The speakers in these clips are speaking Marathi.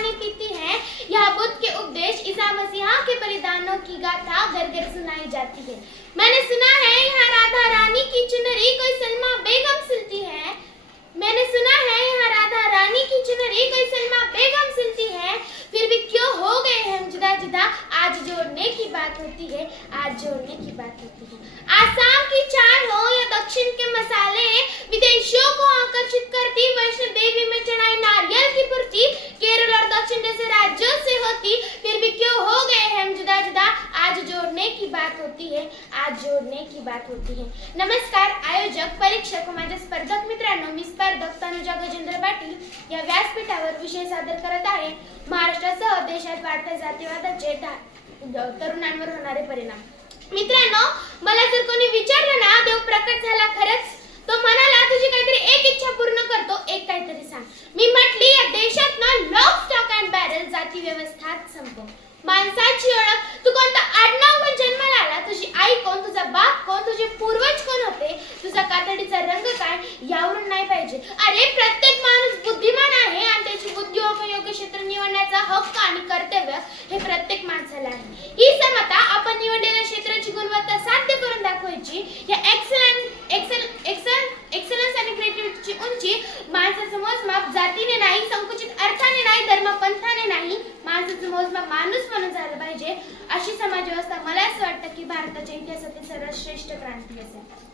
पानी पीती हैं। यह बुद्ध के उपदेश ईसा मसीहा के बलिदानों की गाथा घर घर सुनाई जाती है। मैंने सुना है, यहाँ राधा रानी की चुनरी कोई सलमा बेगम सिलती है। मैंने सुना है, यहाँ राधा रानी की चुनरी कोई सलमा बेगम सिलती है। फिर भी क्यों हो गए हम जुदा जुदा आज जोड़ने की बात होती है, आज जोड़ने की बात होती है। आसाम की चाय हो या दक्षिण के मसाले, विदेशियों को आकर्षित करती वैष्णो देवी आज जोड़ने की बात होती है. नमस्कार आयोजक परीक्षक व माझ्या स्पर्धक मित्रांनो मी स्पर्धक तनुजा गजेंद्र पाटील या व्यासपीठावर विषय सादर करत आहे. महाराष्ट्रासह देशात वाढत्या जातीवादाचे तरुणांवर होणारे परिणाम. मित्रांनो मला जर कोणी विचारलं ना देव प्रकट झाला खरंच? तो म्हणाला तुझी काहीतरी एक इच्छा पूर्ण करतो एक काहीतरी सांग. मी म्हटली या देशात ना लॉक स्टॉक अँड बॅरल जाती व्यवस्था संपव. माणसाची ओळख तू कोणता आडनाव कोण जन्माला आला तुझी आई कोण तुझा बाप कोण तुझे पूर्वज कोण होते तुझा कातडीचा रंग काय यावरून नाही पाहिजे. अरे प्रत्येक माणूस बुद्धिमान आहे आणि त्याची बुद्धी उपयोगी क्षेत्र निवडण्याचा हक्क आणि कर्तव्य हे प्रत्येक माणसाला आहे. ही समता आपण निवडलेल्या क्षेत्राची गुणवत्ता साध्य करून दाखवायची. या एक्सलन्स एक्सलन्स आणि क्रिएटिव्हिटीची उंची माणसाचं मोजमाप जातीने नाही संकुचित अर्थाने नाही धर्म पंथाने नाही माणसाचं मोजमाप माणूस म्हणून झालं पाहिजे. अशी समाज व्यवस्था मला असं वाटतं की भारताच्या इतिहासातील सर्वात श्रेष्ठ क्रांती असेल.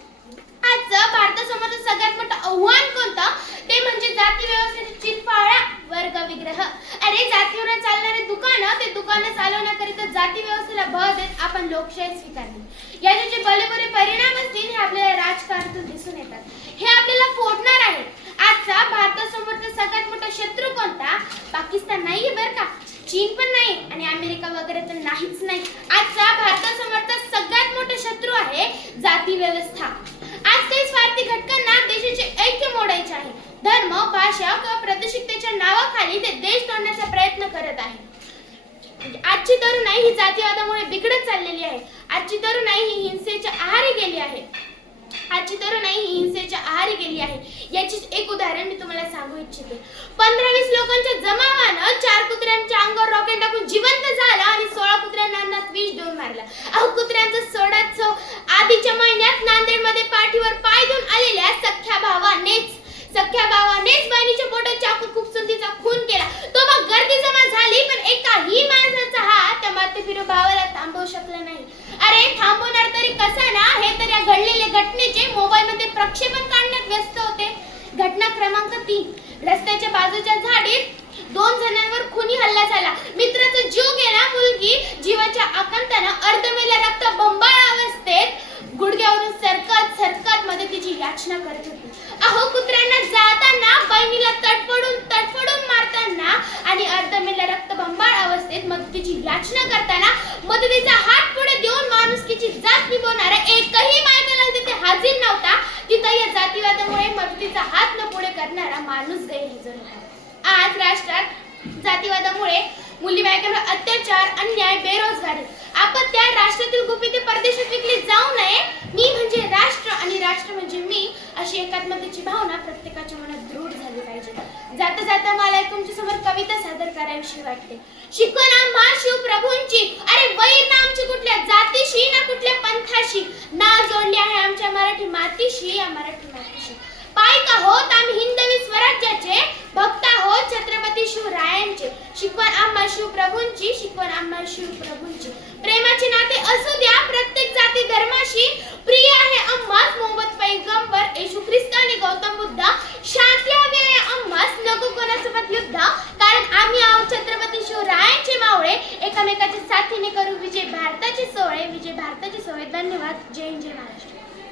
आजचं भारतासमोरचं सगळ्यात मोठं आव्हान कोणतं ते म्हणजे जाती व्यवस्थेची चिरफाळा वर्ग विग्रह अरे जातीवर चालणारे दुकानं ते दुकानं चालवण्याकरिता जाती व्यवस्थेला भर देत आपण लोकशाही स्वीकारली. याचे जे बलेबरे परिणाम असतील हे आपल्याला राजकारणातून दिसून येतात. हे आपल्याला फोडणार आहे. आजचा भारतासमोरचा सगळ्यात मोठा शत्रू कोणता? पाकिस्तान नाहीये बरं का? चीन पण नाही आणि अमेरिका वगैरे तर नाहीच नाही. आजचा भारतासमोरचा सगळ्यात मोठा शत्रू आहे जाती व्यवस्था. आज काही स्वार्थी घटकांना देशाचे ऐक्य मोडायचे आहे. धर्म भाषा किंवा प्रादेशिकतेच्या नावाखाली ते देश तोडण्याचा प्रयत्न करत आहे. आजची तरुणाई ही जातीवादामुळे बिघडत चाललेली आहे. आजची तरुणाई ही हिंसेच्या आहारी गेली आहे. आजची तरुणाई ही हिंसेच्या आहारी गेली आहे. याची एक उदाहरण मी तुम्हाला सांगू इच्छिते. पंधरा वीस लोकांच्या जमावानं चार कुत्र्यांच्या अंगावर रॉकेट टाकून जिवंत झालं आणि सोळा कुत्र्यांना अन्नात विष देऊन मारलं. अहो कुत्र्यांचं सोडाच आधीच्या महिन्यात नांदेडमध्ये पाठीवर पाय देऊन आलेल्या सख्या भावानेच सख्या भावानेच बहिणीच्या पोटात चाकू खूप तिचा खून केला तो मग गर्दी जमा झाली पण एकाही माणसाचा फिरू त्या भावाला थांबवू शकला नाही. अरे थांबवणार तरी कसा ना? हे तर या घडलेल्या घटनेचे मोबाईल मध्ये प्रक्षेपण काढण्यात व्यस्त होते. घटना क्रमांक तीन. रस्त्याच्या बाजूच्या झाडीत दोन जणांवर खुनी हल्ला झाला. मित्राचा जीव गेला मुलगी जीवाच्या आकांतानं माणूस गैरहजर होता आज राष्ट्रात जातीवादामुळे मुली बायकांवर अत्याचार अन्याय बेरोजगारी. आपण त्या राष्ट्रातील गुपिते परदेशात विकली जाऊ नये. मी म्हणजे राष्ट्र आणि राष्ट्र म्हणजे मी अशी एकात्मतेची भावना प्रत्येकाच्या मनात दृढ झाली पाहिजे. जाता जाता मला तुमच्यासमोर कविता सादर करावीशी वाटते. शिकवण आम्हा भारताचे सोहळे विजय भारताचे सोहळे धन्यवाद जय हिंद जय महाराष्ट्र